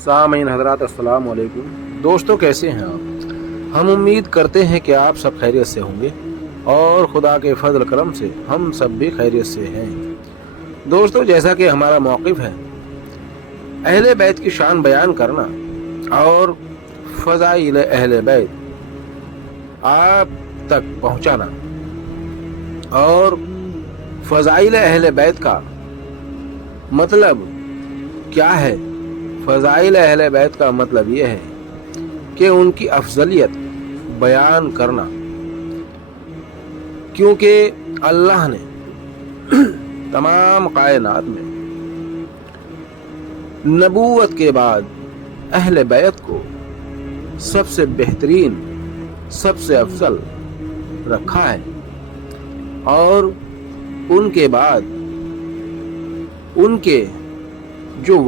सामीन हजरात अस्सलाम वालेकुम। दोस्तों, कैसे हैं आप? हम उम्मीद करते हैं कि आप सब खैरियत से होंगे और खुदा के फजल करम से हम सब भी खैरियत से हैं। दोस्तों, जैसा कि हमारा मौक़िफ़ है अहले बैत की शान बयान करना और फ़ज़ाइल अहले बैत आप तक पहुँचाना, और फ़ज़ाइल अहले बैत का मतलब क्या है? फ़ज़ाइल अहले बैत का मतलब ये है कि उनकी अफजलियत बयान करना, क्योंकि अल्लाह ने तमाम कायनात में नबूवत के बाद अहले बैत को सबसे बेहतरीन, सबसे अफजल रखा है, और उनके बाद उनके जो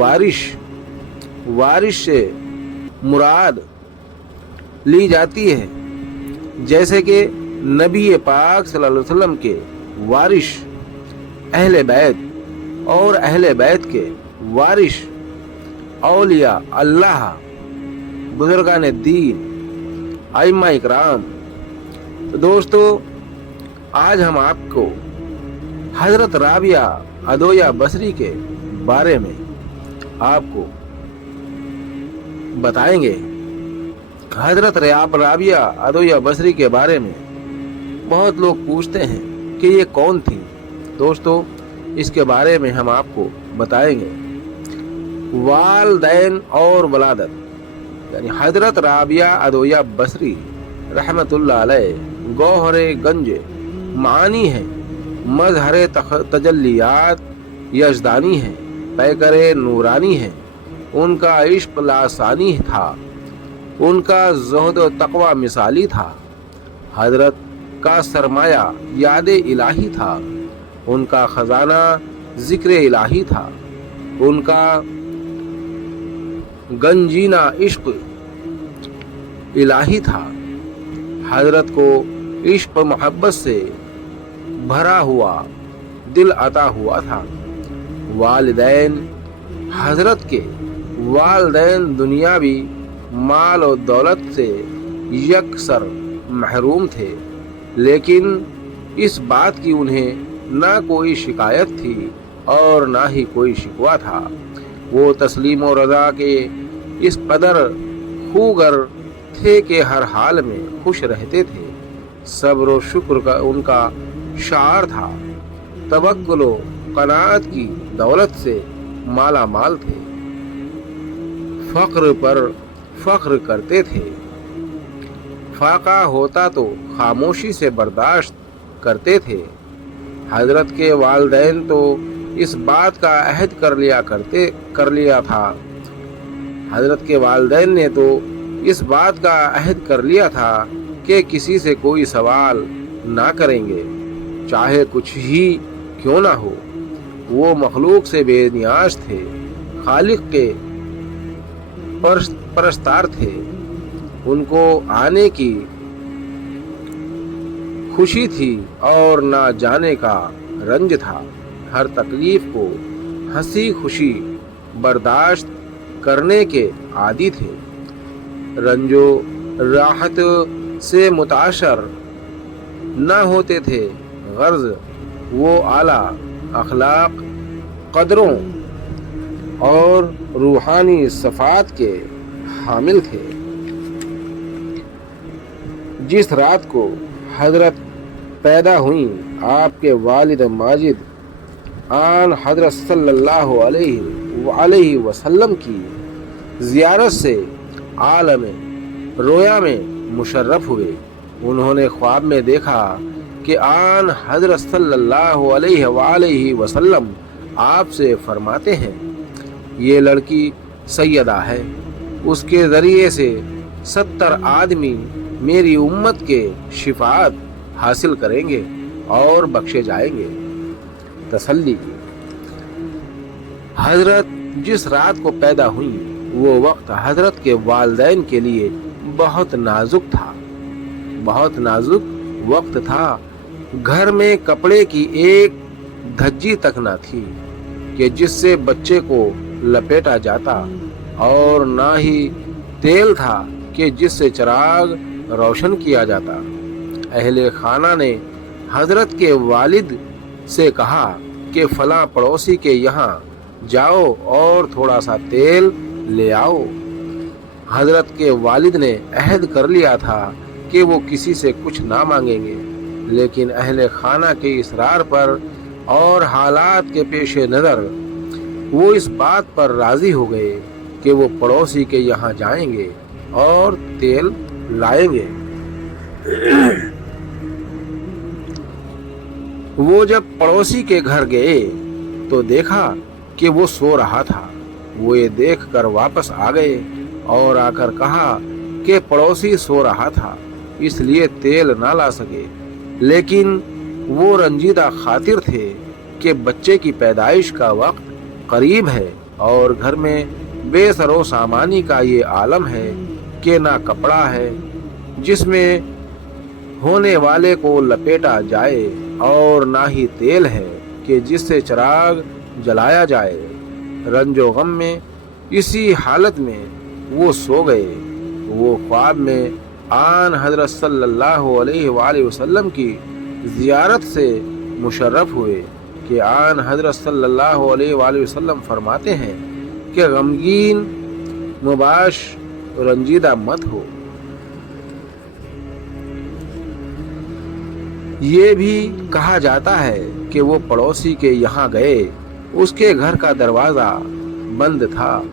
वारिश से मुराद ली जाती है, जैसे कि नबी पाक सल्लल्लाहु अलैहि वसल्लम के वारिश अहले बैत और अहले बैत के वारिश औलिया अल्लाह, बुजुर्गान दीन, आइम्मा इकराम। तो दोस्तों, आज हम आपको हजरत राबिया अदोया बसरी के बारे में आपको बताएंगे। हजरत राबिया अदोया बसरी के बारे में बहुत लोग पूछते हैं कि ये कौन थी। दोस्तों, इसके बारे में हम आपको बताएंगे। वालदैन और वलादत, यानी हजरत राबिया अदोया बसरी रहमतुल्लाह अलैह गौहरे गंज मानी है, मजहरे तजल्लियात यजदानी है, पैकरे नूरानी है। उनका इश्क लासानी था, उनका ज़ुहद व तक़वा मिसाली था। हजरत का सरमाया याद इलाही था, उनका ख़जाना ज़िक्र इलाही था। उनका गंजीना इश्क इलाही था। हजरत को इश्क मोहब्बत से भरा हुआ दिल अता हुआ था। वालिदैन, हजरत के वालिदैन दुनियावी माल और दौलत से यकसर महरूम थे, लेकिन इस बात की उन्हें ना कोई शिकायत थी और ना ही कोई शिकवा था। वो तस्लीम और रज़ा के इस कदर खूगर थे कि हर हाल में खुश रहते थे। सब्र और शुक्र का उनका शार था। तवक्कुल व क़नाअत की दौलत से माला माल थे। फ़ख्र पर फ़ख्र करते थे। फाका होता तो खामोशी से बर्दाश्त करते थे। हजरत के वालिदैन तो इस बात का अहद कर लिया था। हजरत के वालिदैन ने तो इस बात का अहद कर लिया था कि किसी से कोई सवाल ना करेंगे, चाहे कुछ ही क्यों ना हो। वो मखलूक से बेनियाज थे, खालिक के परस्तार थे। उनको आने की खुशी थी और ना जाने का रंज था। हर तकलीफ को हंसी खुशी बर्दाश्त करने के आदी थे। रंजो राहत से मुताशर न होते थे। गर्ज वो आला अखलाक, कदरों और रूहानी सफ़ात के हामिल थे। जिस रात को हजरत पैदा हुई, आपके वालिद माजिद आन हजरत सल्लल्लाहु अलैहि वसल्लम की ज़ियारत से आलम रोया में मुशर्रफ हुए। उन्होंने ख्वाब में देखा कि आन हजरत सल्लल्लाहु अलैहि वसल्लम आपसे फरमाते हैं, ये लड़की सैयदा है, उसके ज़रिए से 70 आदमी मेरी उम्मत के शिफात हासिल करेंगे और बख्शे जाएंगे। तसल्ली की। हजरत जिस रात को पैदा हुई, वो वक्त हजरत के वालिदैन के लिए बहुत नाजुक था, बहुत नाजुक वक्त था। घर में कपड़े की एक धज्जी तक न थी कि जिससे बच्चे को लपेटा जाता। और ना ही तेल था कि जिससे चिराग रोशन किया जाता। अहले खाना ने हजरत के वालिद से कहा कि फला पड़ोसी के यहाँ जाओ और थोड़ा सा तेल ले आओ। हजरत के वालिद ने अहद कर लिया था कि वो किसी से कुछ ना मांगेंगे, लेकिन अहले खाना के इसरार पर और हालात के पेश नज़र वो इस बात पर राजी हो गए कि वो पड़ोसी के यहाँ जाएंगे और तेल लाएंगे। वो जब पड़ोसी के घर गए तो देखा कि वो सो रहा था। वो ये देखकर वापस आ गए और आकर कहा कि पड़ोसी सो रहा था इसलिए तेल ना ला सके, लेकिन वो रंजीदा खातिर थे कि बच्चे की पैदाइश का वक्त करीब है और घर में बेसरो सामानी का ये आलम है कि ना कपड़ा है जिसमें होने वाले को लपेटा जाए और ना ही तेल है कि जिससे चिराग जलाया जाए। रंजो गम में इसी हालत में वो सो गए। वो ख्वाब में आन हजरत सल्लल्लाहु अलैहि वसल्लम की ज़ियारत से मुशर्रफ हुए कि आन हजरत सल्लल्लाहु अलैहि वसल्लम फरमाते हैं कि गमगीन मुबाश रंजीदा मत हो। ये भी कहा जाता है कि वो पड़ोसी के यहाँ गए, उसके घर का दरवाज़ा बंद था।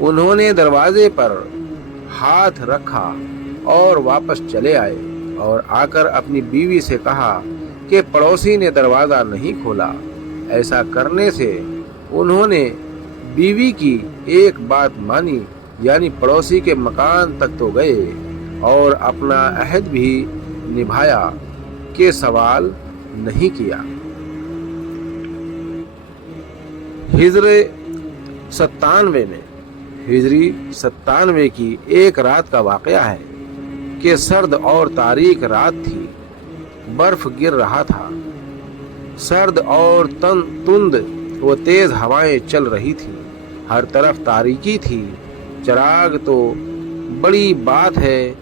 उन्होंने दरवाजे पर हाथ रखा और वापस चले आए और आकर अपनी बीवी से कहा कि पड़ोसी ने दरवाज़ा नहीं खोला। ऐसा करने से उन्होंने बीवी की एक बात मानी, यानी पड़ोसी के मकान तक तो गए और अपना अहद भी निभाया कि सवाल नहीं किया। हिजरी 97 की एक रात का वाक़या है कि सर्द और तारीक रात थी। बर्फ गिर रहा था। सर्द और तुंद व तेज हवाएं चल रही थी। हर तरफ तारीकी थी। चिराग तो बड़ी बात है,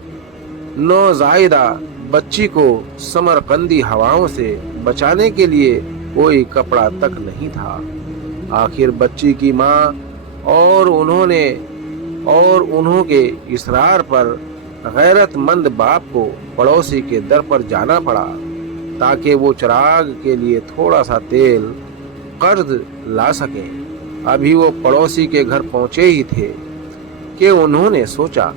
नौज़ायदा बच्ची को समरकंदी हवाओं से बचाने के लिए कोई कपड़ा तक नहीं था। आखिर बच्ची की माँ और उन्हों के इसरार पर गैरतमंद बाप को पड़ोसी के दर पर जाना पड़ा ताकि वो चिराग के लिए थोड़ा सा तेल कर्ज ला सके। अभी वो पड़ोसी के घर पहुंचे ही थे कि उन्होंने सोचा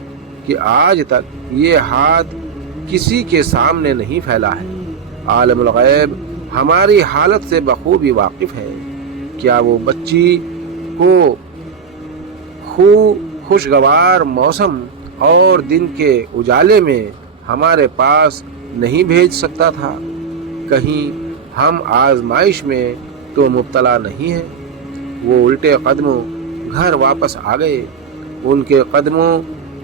कि आज तक ये हाथ किसी के सामने नहीं फैला है। आलमुल गैब हमारी हालत से बखूबी वाकिफ है। क्या वो बच्ची को खुशगवार मौसम और दिन के उजाले में हमारे पास नहीं भेज सकता था? कहीं हम आजमाइश में तो मुब्तला नहीं हैं? वो उल्टे कदमों घर वापस आ गए। उनके कदमों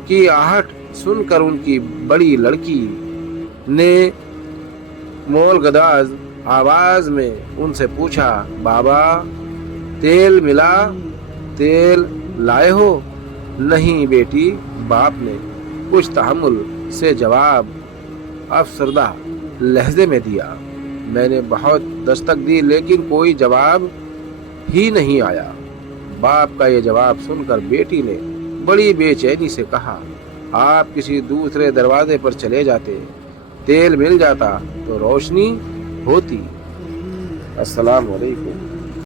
की आहट सुनकर उनकी बड़ी लड़की ने मोलगदाज आवाज में उनसे पूछा, बाबा तेल मिला? तेल लाए हो? नहीं बेटी, बाप ने कुछ तहम्मुल से जवाब अफसरदा लहजे में दिया। मैंने बहुत दस्तक दी लेकिन कोई जवाब ही नहीं आया। बाप का ये जवाब सुनकर बेटी ने बड़ी बेचैनी से कहा, आप किसी दूसरे दरवाजे पर चले जाते, तेल मिल जाता तो रोशनी होती। अस्सलाम वालेकुम।